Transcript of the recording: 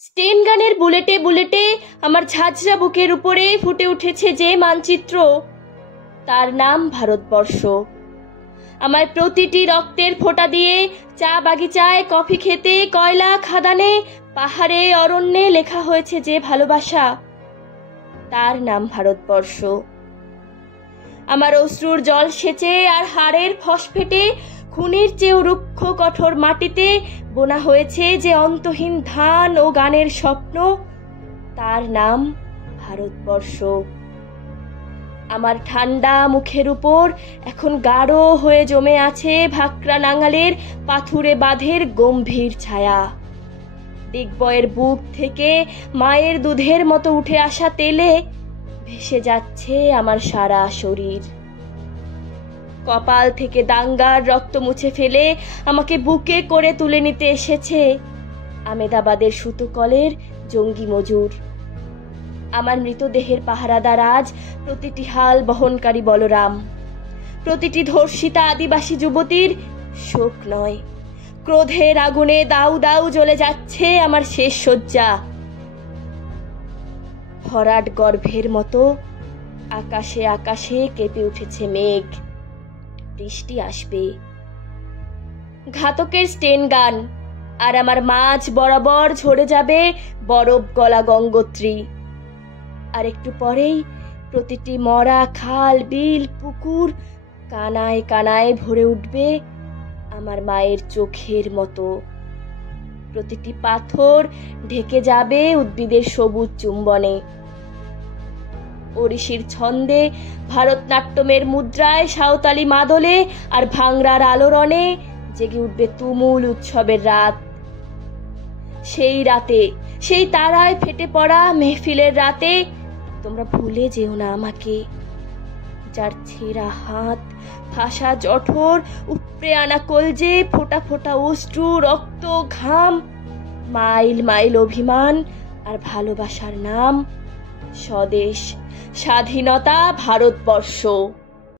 স্টেন গানের বুলেটে বুলেটে আমার ঝাঁঝরা বুকের উপরে ফুটে উঠেছে যে মানচিত্র, তার নাম ভারতবর্ষ। আমার প্রতিটি রক্তের ফোঁটা দিয়ে চা বাগিচায়, কফি খেতে, কয়লা খাদানে, পাহাড়ে, অরণ্যে লেখা হয়েছে যে ভালোবাসা, তার নাম ভারতবর্ষ। আমার অশ্রুর জল সেচে আর হাড়ের ফসফেটে খুনির চেয়েও রুক্ষ কঠোর মাটিতে বোনা হয়েছে যে অন্তহীন ধান ও গানের স্বপ্ন, তার নাম ভারতবর্ষ। আমার ঠান্ডা মুখের উপর এখন গাঢ় হয়ে জমে আছে ভাকরা নাঙালের পাথুরে বাঁধের গম্ভীর ছায়া। দিগ্বয়ের বুক থেকে মায়ের দুধের মতো উঠে আসা তেলে ভেসে যাচ্ছে আমার সারা শরীর। কপাল থেকে দাঙ্গার রক্ত মুছে ফেলে আমাকে বুকে করে তুলে নিতে এসেছে আমেদাবাদের সুতোকলের জঙ্গি মজুর। আমার মৃতদেহের পাহারাদার আজ প্রতিটি হাল বহনকারী বলরাম, প্রতিটি ধর্ষিতা আদিবাসী যুবতীর শোক নয়, ক্রোধের আগুনে দাউ দাউ জ্বলে যাচ্ছে আমার শেষ শয্যা। ভরাট গর্ভের মতো আকাশে আকাশে কেঁপে উঠেছে মেঘ, বৃষ্টি আসবে। ঘাতকের স্টেন গান আর আমার মাঝ বরাবর ঝরে যাবে বরফ গলা গঙ্গোত্রী। আর একটু পরেই প্রতিটি মরা খাল, বিল, পুকুর কানায় কানায় ভরে উঠবে আমার মায়ের চোখের মতো। প্রতিটি পাথর ঢেকে যাবে উদ্ভিদের সবুজ চুম্বনে। ওড়িশির ছন্দে, ভারতনাট্যমের মুদ্রায়, সাঁওতালি মাদলে আর ভাংড়ার আলোড়নে জেগে উঠবে তুমুল উৎসবের রাত। সেই রাতে, সেই তারায় ফেটে পড়া মেহফিলের রাতে তোমরা ভুলে যেও না আমাকে, যার ছেঁড়া হাত, ফাঁসা জঠর, উপড়ে আনা কলজে, ফোঁটা ফোঁটা অশ্রু, রক্ত, ঘাম, মাইল মাইল অভিমান আর ভালোবাসার নাম স্বদেশ, স্বাধীনতা, ভারতবর্ষ।